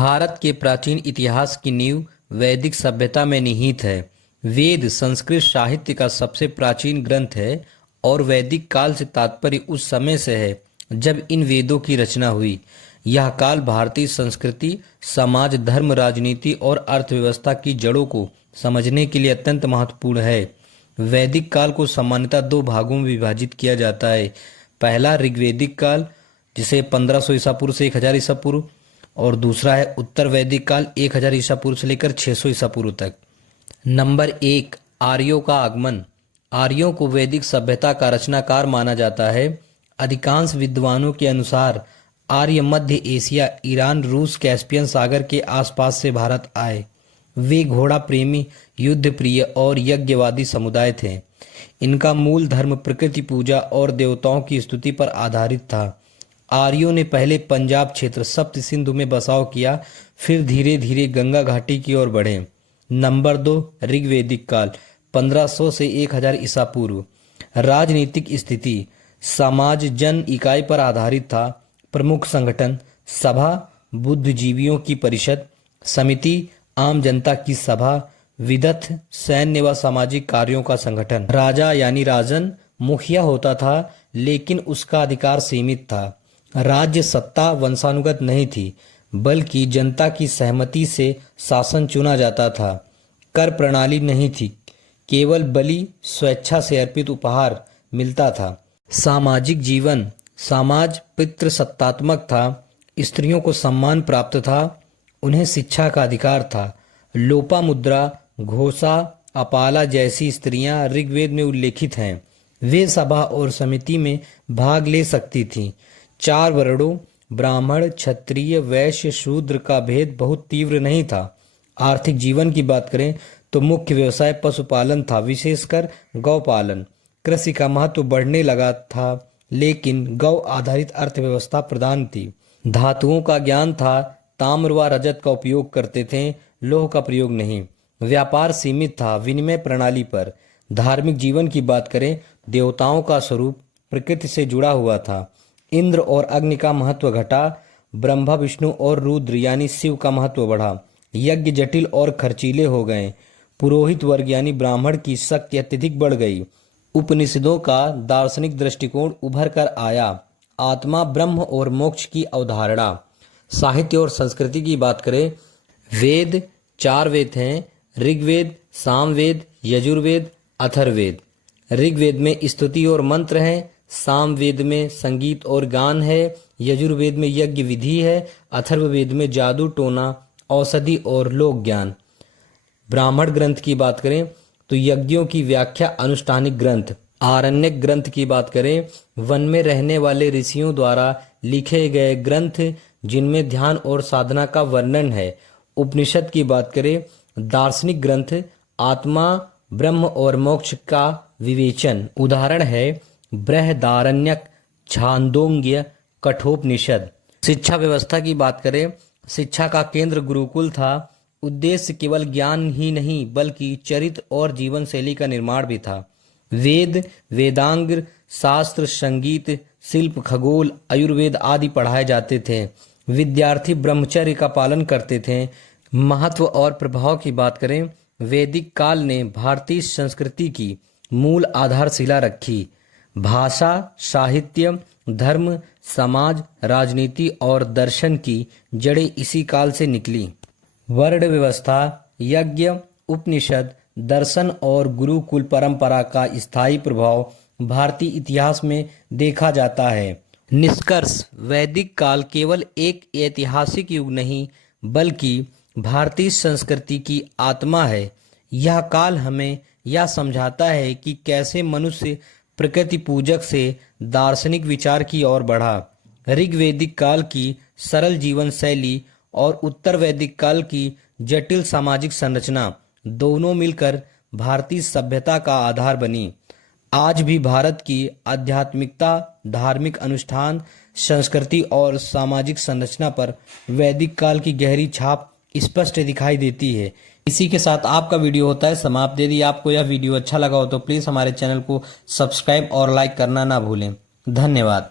भारत के प्राचीन इतिहास की नींव वैदिक सभ्यता में निहित है। वेद संस्कृत साहित्य का सबसे प्राचीन ग्रंथ है और वैदिक काल से तात्पर्य उस समय से है जब इन वेदों की रचना हुई। यह काल भारतीय संस्कृति, समाज, धर्म, राजनीति और अर्थव्यवस्था की जड़ों को समझने के लिए अत्यंत महत्वपूर्ण है। वैदिक काल को सामान्यतः दो भागों में विभाजित किया जाता है। पहला ऋग्वेदिक काल, जिसे 1500 ईसा पूर्व से 1000 ईसा पूर्व, और दूसरा है उत्तर वैदिक काल 1000 ईसा पूर्व से लेकर 600 ईसा पूर्व तक। नंबर 1, आर्यों का आगमन। आर्यों को वैदिक सभ्यता का रचनाकार माना जाता है। अधिकांश विद्वानों के अनुसार आर्य मध्य एशिया, ईरान, रूस, कैस्पियन सागर के आसपास से भारत आए। वे घोड़ा प्रेमी, युद्ध प्रिय और यज्ञवादी समुदाय थे। इनका मूल धर्म प्रकृति पूजा और देवताओं की स्तुति पर आधारित था। आर्यों ने पहले पंजाब क्षेत्र सप्त सिंधु में बसाव किया, फिर धीरे धीरे गंगा घाटी की ओर बढ़े। नंबर 2, ऋग्वेदिक काल 1500 से 1000 ईसा पूर्व। राजनीतिक स्थिति, समाज जन इकाई पर आधारित था। प्रमुख संगठन, सभा, बुद्धिजीवियों की परिषद, समिति, आम जनता की सभा, विदथ, सैन्य व सामाजिक कार्यों का संगठन। राजा यानी राजन मुखिया होता था, लेकिन उसका अधिकार सीमित था। राज्य सत्ता वंशानुगत नहीं थी, बल्कि जनता की सहमति से शासन चुना जाता था। कर प्रणाली नहीं थी, केवल बलि, स्वेच्छा से अर्पित उपहार मिलता था। सामाजिक जीवन, समाज पितृसत्तात्मक था। स्त्रियों को सम्मान प्राप्त था, उन्हें शिक्षा का अधिकार था। लोपामुद्रा, घोषा, अपाला जैसी स्त्रियां ऋग्वेद में उल्लेखित हैं। वे सभा और समिति में भाग ले सकती थीं। 4 वर्णों ब्राह्मण, क्षत्रिय, वैश्य, शूद्र का भेद बहुत तीव्र नहीं था। आर्थिक जीवन की बात करें तो मुख्य व्यवसाय पशुपालन था, विशेषकर गौपालन। कृषि का महत्व बढ़ने लगा था, लेकिन गौ आधारित अर्थव्यवस्था प्रधान थी। धातुओं का ज्ञान था, ताम्र व रजत का उपयोग करते थे, लौह का प्रयोग नहीं। व्यापार सीमित था, विनिमय प्रणाली पर। धार्मिक जीवन की बात करें, देवताओं का स्वरूप प्रकृति से जुड़ा हुआ था। इंद्र और अग्नि का महत्व घटा, ब्रह्मा, विष्णु और रुद्र यानी शिव का महत्व बढ़ा। यज्ञ जटिल और खर्चीले हो गए। पुरोहित वर्ग यानी ब्राह्मण की शक्ति अत्यधिक बढ़ गई। उपनिषदों का दार्शनिक दृष्टिकोण उभर कर आया। आत्मा, ब्रह्म और मोक्ष की अवधारणा। साहित्य और संस्कृति की बात करें, वेद 4 वेद हैं, ऋग्वेद, सामवेद, यजुर्वेद, अथर्ववेद। ऋग्वेद में स्तुति और मंत्र हैं, सामवेद में संगीत और गान है, यजुर्वेद में यज्ञ विधि है, अथर्ववेद में जादू टोना, औषधि और लोक ज्ञान। ब्राह्मण ग्रंथ की बात करें तो यज्ञों की व्याख्या, अनुष्ठानिक ग्रंथ। आरण्यक ग्रंथ की बात करें, वन में रहने वाले ऋषियों द्वारा लिखे गए ग्रंथ जिनमें ध्यान और साधना का वर्णन है। उपनिषद की बात करें, दार्शनिक ग्रंथ, आत्मा, ब्रह्म और मोक्ष का विवेचन। उदाहरण है बृहदारण्यक, छांदोग्य, कठोपनिषद। शिक्षा व्यवस्था की बात करें, शिक्षा का केंद्र गुरुकुल था। उद्देश्य केवल ज्ञान ही नहीं बल्कि चरित्र और जीवन शैली का निर्माण भी था। वेद, वेदांग, शास्त्र, संगीत, शिल्प, खगोल, आयुर्वेद आदि पढ़ाए जाते थे। विद्यार्थी ब्रह्मचर्य का पालन करते थे। महत्व और प्रभाव की बात करें, वैदिक काल ने भारतीय संस्कृति की मूल आधारशिला रखी। भाषा, साहित्य, धर्म, समाज, राजनीति और दर्शन की जड़ें इसी काल से निकली। वर्ण व्यवस्था, यज्ञ, उपनिषद, दर्शन और गुरुकुल परंपरा का स्थायी प्रभाव भारतीय इतिहास में देखा जाता है। निष्कर्ष, वैदिक काल केवल एक ऐतिहासिक युग नहीं बल्कि भारतीय संस्कृति की आत्मा है। यह काल हमें यह समझाता है कि कैसे मनुष्य प्रकृति पूजक से दार्शनिक विचार की ओर बढ़ा। ऋग्वेदिक काल की सरल जीवन शैली और उत्तर वैदिक काल की जटिल सामाजिक संरचना दोनों मिलकर भारतीय सभ्यता का आधार बनी। आज भी भारत की आध्यात्मिकता, धार्मिक अनुष्ठान, संस्कृति और सामाजिक संरचना पर वैदिक काल की गहरी छाप स्पष्ट दिखाई देती है। इसी के साथ आपका वीडियो होता है समाप्त। यदि आपको यह वीडियो अच्छा लगा हो तो प्लीज़ हमारे चैनल को सब्सक्राइब और लाइक करना ना भूलें। धन्यवाद।